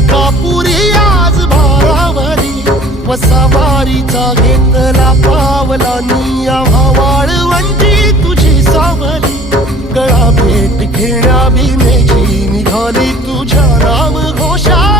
अंकापुरी आज भारावरी वसावारीचा घेतला पावला निया वाळवंटी तुझी सावली गळा भेट घेण्या भिनेची निघाली